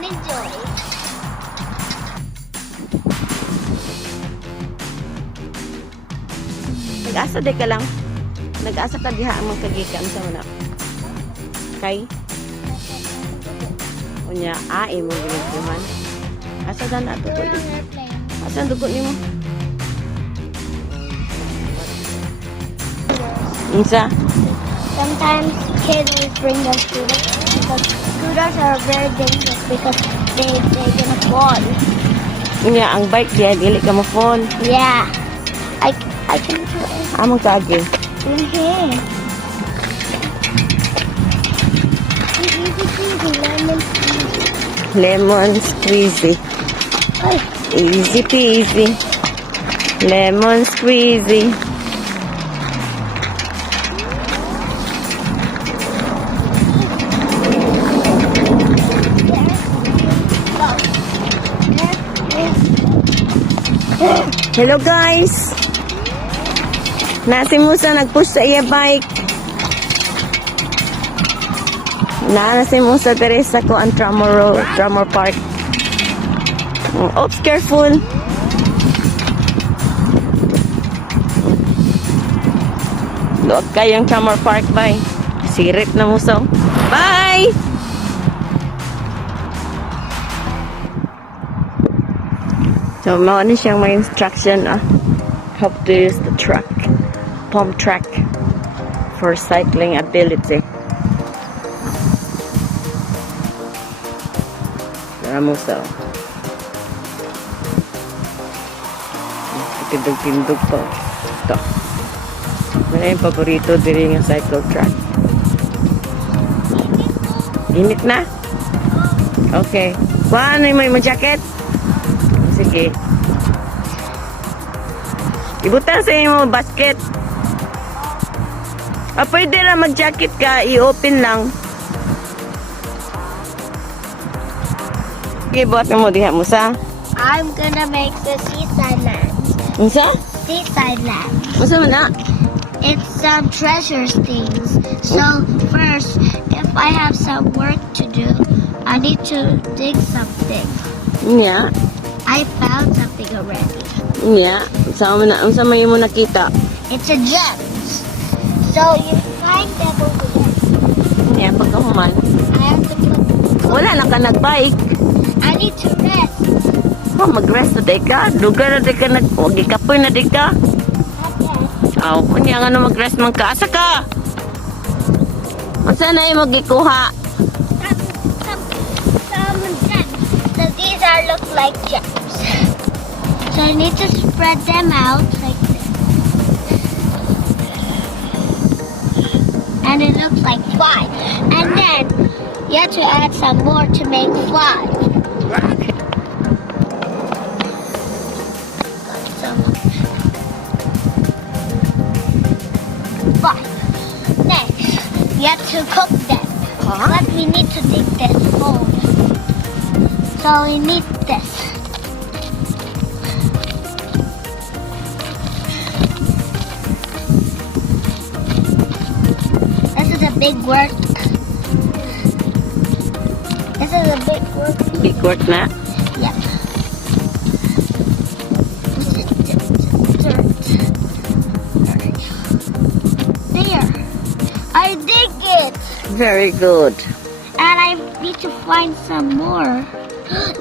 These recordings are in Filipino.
and enjoy. Nag-asa di ka lang. Nag-asa ka diha ang magkagikan sa mana. Kay? Unya, mo ginagdiman. Asa na na dugo ni? Asa ang dugo ni mo? Insa? Sometimes kids always bring their scooters because scooters are very dangerous because they're gonna fall. Unya, ang bike diya, dili ka mo phone. Yeah, I can try. Among tagi. Okay. Easy peasy, lemon squeezy. Lemon squeezy. Ay, Easy peasy. Lemon squeezy. Hello guys! Si Musa nag-push sa iya bike. Si Musa Teresa ko ang Tramor Park. Oops, careful! Luwag kayong Tramor Park, bye. Sirit na Musa. Bye! So, mauna siyang may instruction, how to use the truck, pump track for cycling ability. Tara mo sa tindog-tindog to. Ito. Ano yung paborito diri ng cycle track? Init na? Okay. Ano yung may jacket? Sige. Ibutan sa inyo basket. Pwede lang mag-jacket ka. I-open lang. Okay, buhat mo diha mo sa. I'm gonna make the seaside land. Unsa? Seaside land. Unsa man na? It's some treasures things. So first, if I have some work to do, I need to dig something. Nya. I found something already. Nya. Unsa may mo nakita? It's a gem. So you find them over there. Nya, pagkahuman. I have to put. Wala na ka nag-bike. I need to rest. Mag-rest na di ka. Lugar na di ka huwag ikapoy na di ka. Okay. Kunya nga na mag-rest man ka. Asa ka? Unsa na yung magikuha? Some gems. So these are look like gems. So I need to spread them out like this. And it looks like 5. And then you have to add some more to make 5. Got some. 5. Next, you have to cook them. But we need to dig this hole. So we need this. This is a big work. This is a big work. Big work na. Yep. This is dirt. There. I dig it. Very good. And I need to find some more.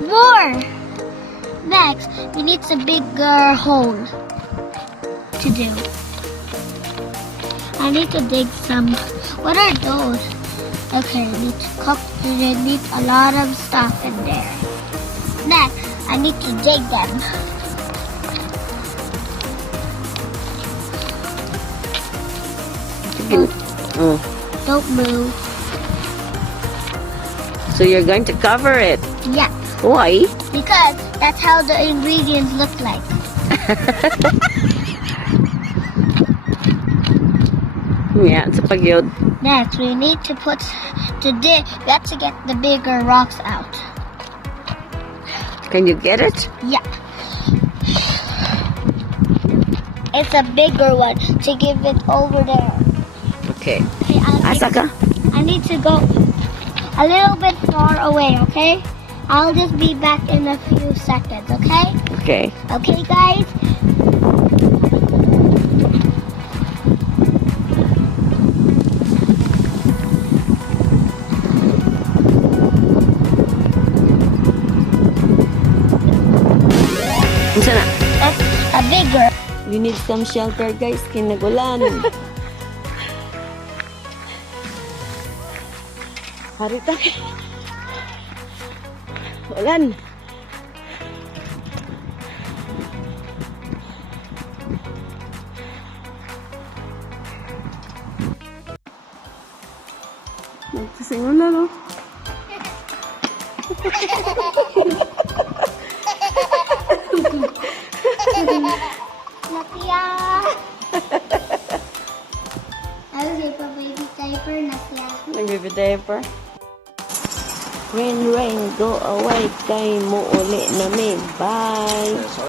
More! Next, we need a bigger hole to do. I need to dig some. What are those? Okay, I need to cook. I need a lot of stuff in there. Next, I need to dig them. Don't move. So you're going to cover it. Yeah, Why? because that's how the ingredients look like. Yeah, sa pagyod. Next, we need to we have to get the bigger rocks out. Can you get it? Yeah. It's a bigger one to give it over there. Okay. Okay, Asa ka? I need to go a little bit far away, okay? I'll just be back in a few seconds, okay? Okay. Okay, guys? Unsa na? That's a bigger. We need some shelter, guys. Kinagulan. Harita. Ulan. Nagsisingulan, no? Nakia! I was a baby diaper, Nakia. Nag-baby diaper. Rain, rain, go away. Kay mo uli namin. Bye.